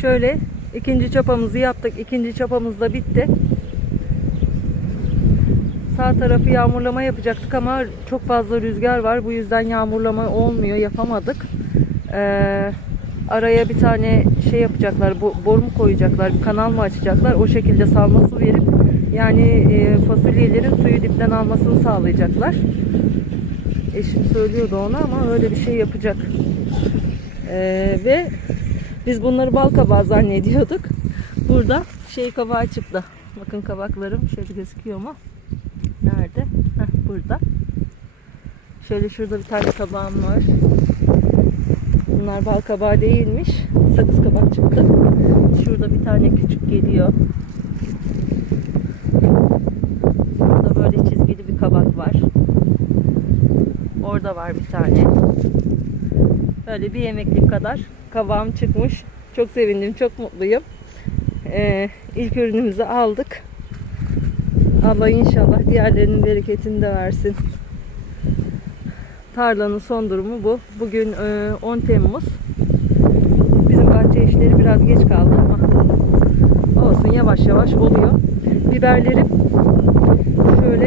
şöyle ikinci çapamızı yaptık. İkinci çapamız da bitti. Sağ tarafı yağmurlama yapacaktık ama çok fazla rüzgar var. Bu yüzden yağmurlama olmuyor. Yapamadık. Ee, araya bir tane şey yapacaklar. bo- boru koyacaklar? Bir kanal mı açacaklar? O şekilde salma su verip yani e, fasulyelerin suyu dipten almasını sağlayacaklar. Eşim söylüyordu ona ama öyle bir şey yapacak. Ee, ve biz bunları bal kabağı zannediyorduk. Burada şey kabağı çıktı. Bakın kabaklarım şöyle gözüküyor mu? Nerede? Heh, burada. Şöyle şurada bir tane kabağım var. Bunlar bal kabağı değilmiş. Sakız kabak çıktı. Şurada bir tane küçük geliyor. Burada böyle çizgili bir kabak var. Orada var bir tane. Böyle bir yemeklik kadar kabağım çıkmış. Çok sevindim, çok mutluyum. Ee, ilk ürünümüzü aldık. Allah inşallah diğerlerinin bereketini de versin. Tarlanın son durumu bu. Bugün e, 10 Temmuz. Bizim bahçe işleri biraz geç kaldı ama olsun yavaş yavaş oluyor. Biberlerim şöyle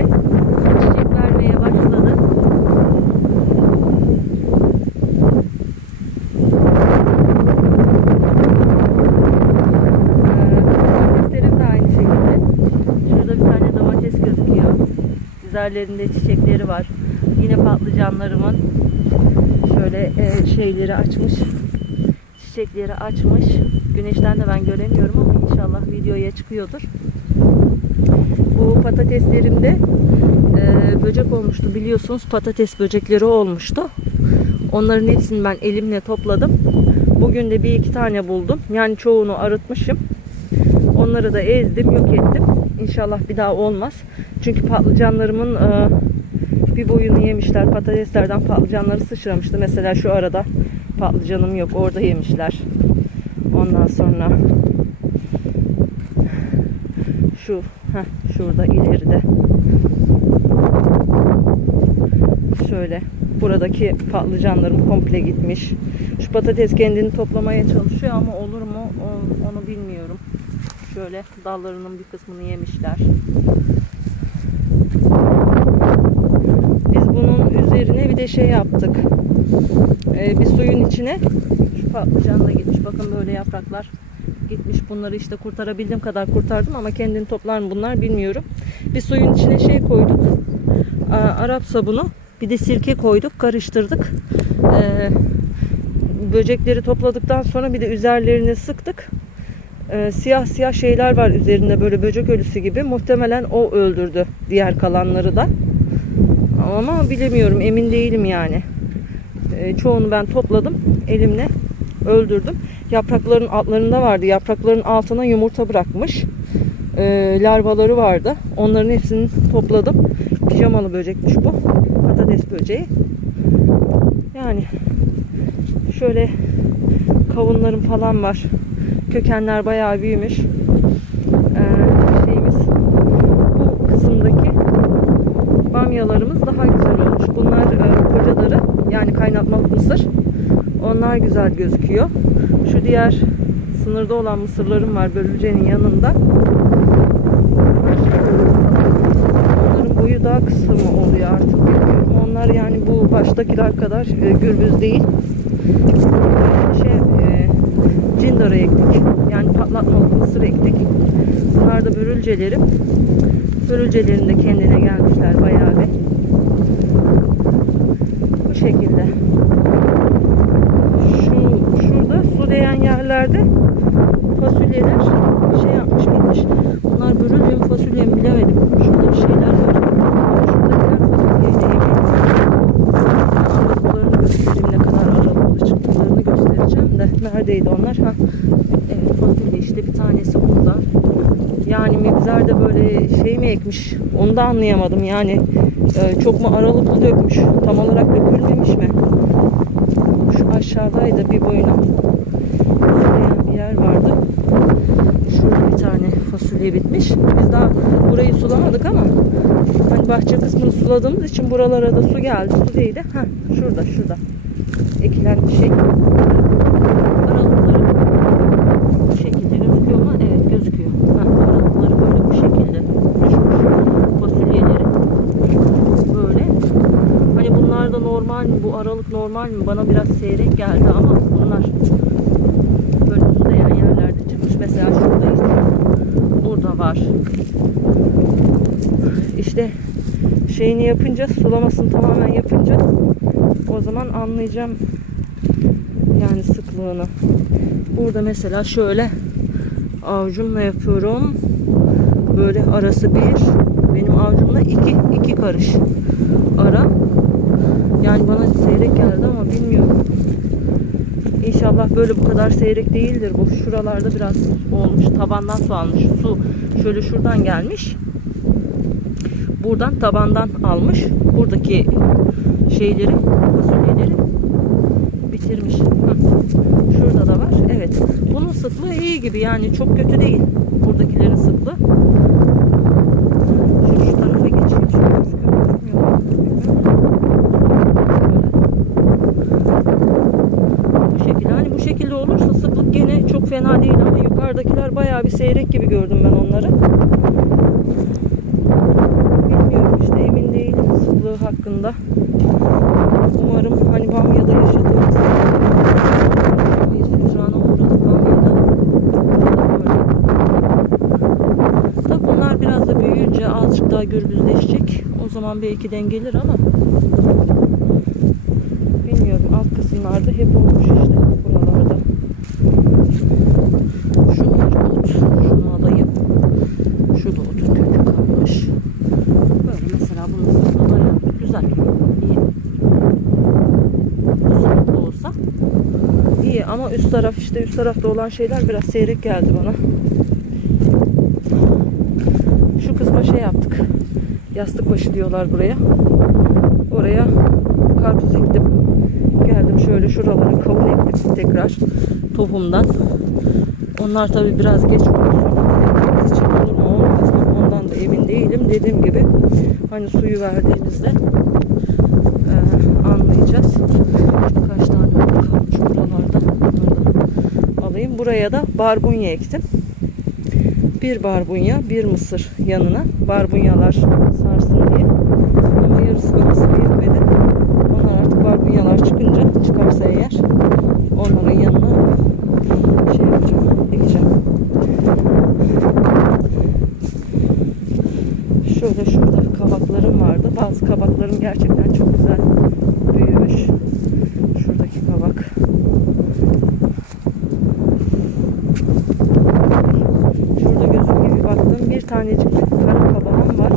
çiçek vermeye başladı. Ee, Domateslerim de aynı şekilde. Şurada bir tane domates gözüküyor. Üzerlerinde çiçekleri var. Yine patlıcanlarımın şöyle e, şeyleri açmış. Çiçekleri açmış. Güneşten de ben göremiyorum ama inşallah videoya çıkıyordur. Bu patateslerimde e, böcek olmuştu biliyorsunuz. Patates böcekleri olmuştu. Onların hepsini ben elimle topladım. Bugün de bir iki tane buldum. Yani çoğunu arıtmışım. Onları da ezdim, yok ettim. İnşallah bir daha olmaz. Çünkü patlıcanlarımın e, bir boyunu yemişler. Patateslerden patlıcanları sıçramıştı. Mesela şu arada patlıcanım yok. Orada yemişler. Ondan sonra şu heh, şurada ileride şöyle buradaki patlıcanlarım komple gitmiş. Şu patates kendini toplamaya çalışıyor ama olur mu onu bilmiyorum. Şöyle dallarının bir kısmını yemişler. Biz bunun üzerine bir de şey yaptık. Ee, bir suyun içine şu patlıcan da gitmiş. Bakın böyle yapraklar gitmiş. Bunları işte kurtarabildiğim kadar kurtardım ama kendini toplar mı bunlar bilmiyorum. Bir suyun içine şey koyduk. Aa, Arap sabunu. Bir de sirke koyduk. Karıştırdık. Ee, böcekleri topladıktan sonra bir de üzerlerini sıktık. Ee, siyah siyah şeyler var üzerinde böyle böcek ölüsü gibi. Muhtemelen o öldürdü diğer kalanları da. Ama bilemiyorum emin değilim yani. Ee, çoğunu ben topladım elimle öldürdüm. Yaprakların altlarında vardı. Yaprakların altına yumurta bırakmış. Ee, larvaları vardı. Onların hepsini topladım. Pijamalı böcekmiş bu. Patates böceği. Yani şöyle kavunlarım falan var. Kökenler bayağı büyümüş. Ee, şeyimiz bu kısımdaki bamyalarımız daha güzel olmuş. Bunlar e, kocaları yani kaynatmalık mısır. Onlar güzel gözüküyor. Şu diğer sınırda olan mısırlarım var börülcenin yanında. Onların boyu daha kısa mı oluyor artık. Onlar yani bu baştakiler kadar e, gürbüz değil. Şey, e, cindara ektik. Yani patlatmalık mısır ektik. Bunlar da börülcelerim. Börülcelerin de kendine gelmişler bayağı bir. Bu şekilde. Şu şurada su değen yerlerde fasulyeler şey yapmış bitmiş. Bunlar börülce mi fasulye mi bilemedim. Şurada bir şeyler var. Neredeydi onlar? Ha. Evet fasulye işte bir tanesi burada. Yani mibzer de böyle şey mi ekmiş onu da anlayamadım. Yani e, çok mu aralıklı dökmüş tam olarak dökülmemiş mi? Şu aşağıdaydı bir boyuna sulayan bir yer vardı. Şurada bir tane fasulye bitmiş. Biz daha burayı sulamadık ama hani bahçe kısmını suladığımız için buralara da su geldi. Su değdi Heh, şurada şurada. Ekilen bir şey normal mi? Bu aralık normal mi? Bana biraz seyrek geldi ama bunlar böyle su yerlerde çıkmış. Mesela şurada işte. Burada var. İşte şeyini yapınca, sulamasını tamamen yapınca o zaman anlayacağım yani sıklığını. Burada mesela şöyle avucumla yapıyorum. Böyle arası bir. Benim avucumla iki, iki karış ara. Yani bana seyrek geldi ama bilmiyorum. İnşallah böyle bu kadar seyrek değildir bu. Şuralarda biraz olmuş. Tabandan su almış. Su şöyle şuradan gelmiş. Buradan tabandan almış. Buradaki şeyleri, fasulyeleri bitirmiş. Şurada da var. Evet. Bunun sıklığı iyi gibi yani çok kötü değil. Buradakilerin sıklığı. Şu, şu tarafa geçeyim. Şu gözüküyor, gözükmüyor mu? Böyle. Bu şekilde. Hani bu şekilde olursa sıklık gene çok fena değil ama yukarıdakiler bayağı bir seyrek gibi gördüm ben onları. Bilmiyorum işte emin değilim sıklığı hakkında. Umarım hani Bamya'da yaşadığımız hüsrana uğradık Bamya'da. Tabi bunlar biraz da büyüyünce azıcık daha gürbüzleşecek. O zaman belki dengelir ama alt kısımlarda hep olmuş işte buralarda. Şunlar ot. Şunu alayım. Şu da otun kökü kalmış. Böyle mesela sıklığı da güzel. İyi. Sıklıkta olsa iyi ama üst taraf işte üst tarafta olan şeyler biraz seyrek geldi bana. Şu kısma şey yaptık. Yastık başı diyorlar buraya. Oraya karpuz ektim. Geldim şöyle şuralara kavun ektim tekrar tohumdan. Onlar tabi biraz geç olmuş. İçin olur ondan da emin değilim. Dediğim gibi hani suyu verdiğimizde eee, anlayacağız. Kaç tane kalmış buralarda. Alayım. Buraya da barbunya ektim. Bir barbunya, bir mısır yanına. Barbunyalar sarsın diye. Ama yarısına mısır yetmedi. Onlar artık barbunyalar çıkarsa eğer onların yanına şey yapacağım, ekeceğim. Şöyle şurada kabaklarım vardı. Bazı kabaklarım gerçekten çok güzel büyümüş. Şuradaki kabak. Şurada gözüm gibi baktım. Bir tanecik kara kabağım var.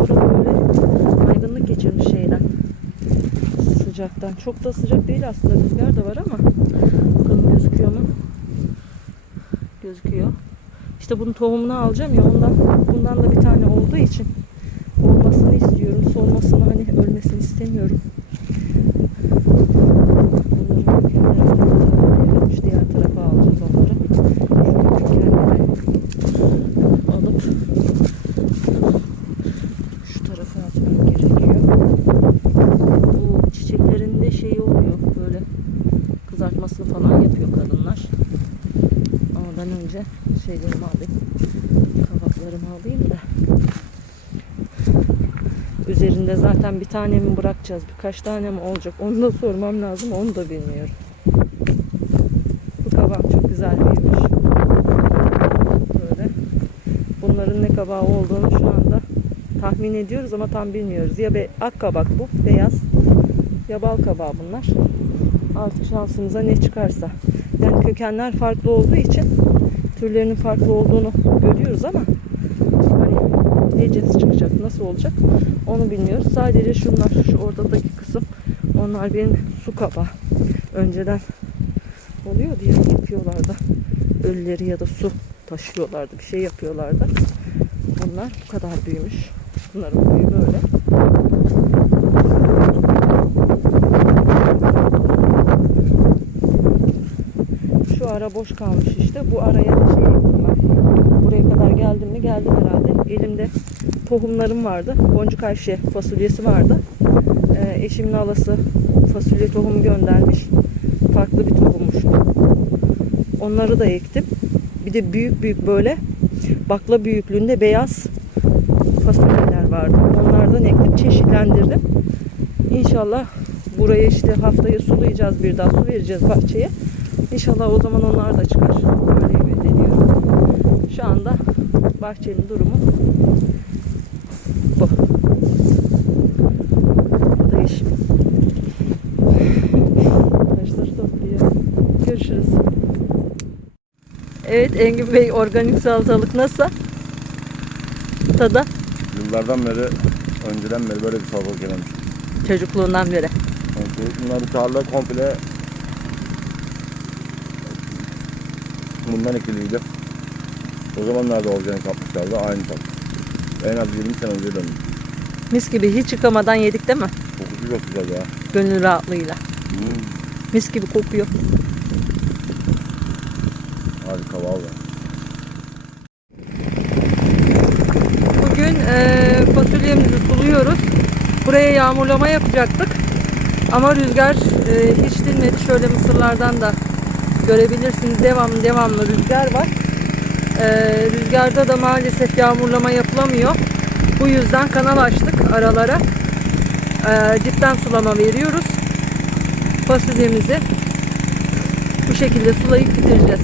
O da böyle aydınlık geçirmiş şeyden. Sıcaktan. Çok da sıcak değil aslında. Rüzgar da var ama. Bakalım gözüküyor mu? Gözüküyor. İşte bunun tohumunu alacağım ya ondan. Bundan da bir tane olduğu için olmasını istiyorum. Solmasını hani ölmesini istemiyorum. Bunların kökenleri devrilmiş. Diğer tarafa alacağız onları. Şu kökenleri alıp şu tarafa atmam gerekiyor. Bu çiçeklerin de şeyi oluyor böyle kızartmasını falan yapıyor kadınlar. Ama ben önce şeylerimi alayım. Kabaklarımı alayım da. Üzerinde zaten bir tane mi bırakacağız? Birkaç tane mi olacak? Onu da sormam lazım. Onu da bilmiyorum. Bu kabak çok güzel büyümüş. Böyle. Bunların ne kabağı olduğunu şu anda tahmin ediyoruz ama tam bilmiyoruz. Ya be ak kabak bu, beyaz. Ya bal kabağı bunlar. Artık şansımıza ne çıkarsa. Yani kökenler farklı olduğu için türlerinin farklı olduğunu görüyoruz ama ne çıkacak, nasıl olacak onu bilmiyoruz. Sadece şunlar, şu ortadaki kısım onlar benim su kabağı. Önceden oluyordu ya yapıyorlardı. Ölüleri ya da su taşıyorlardı. Bir şey yapıyorlardı. Bunlar bu kadar büyümüş. Bunların boyu böyle. Şu ara boş kalmış işte. Bu araya da şey ben. Buraya kadar geldim mi? Geldim herhalde. Elimde tohumlarım vardı. Boncuk Ayşe fasulyesi vardı. Ee, eşimin alası fasulye tohumu göndermiş. Farklı bir tohummuş. Onları da ektim. Bir de büyük büyük böyle bakla büyüklüğünde beyaz fasulyeler vardı. Onlardan ektim, çeşitlendirdim. İnşallah bu Buraya işte haftaya sulayacağız bir daha su vereceğiz bahçeye. İnşallah o zaman onlar da çıkar. Öyle ümit ediyorum. Şu anda bahçenin durumu bu. İş. Taşları topluyor. Görüşürüz. Evet Engin Bey organik salatalık nasıl? Tadı Yıllardan beri, önceden beri böyle bir salatalık yememiş. çocukluğundan beri. Yani bu tarla komple bundan ikiliydi. O zamanlarda organik yapmışlardı aynı tat. En az 20 sene önce döndüm. Mis gibi hiç yıkamadan yedik değil mi? Kokusu çok güzel ya. Gönül rahatlığıyla. Hmm, Mis gibi kokuyor. harika valla. Bugün eee fasulyemizi suluyoruz. Buraya yağmurlama yapacaktık. Ama rüzgar eee, hiç dinmedi. Şöyle mısırlardan da görebilirsiniz. Devamlı devamlı rüzgar var. Eee, rüzgarda da maalesef yağmurlama yapılamıyor. Bu yüzden kanal açtık aralara. Eee dipten sulama veriyoruz. Fasulyemizi bu şekilde sulayıp bitireceğiz.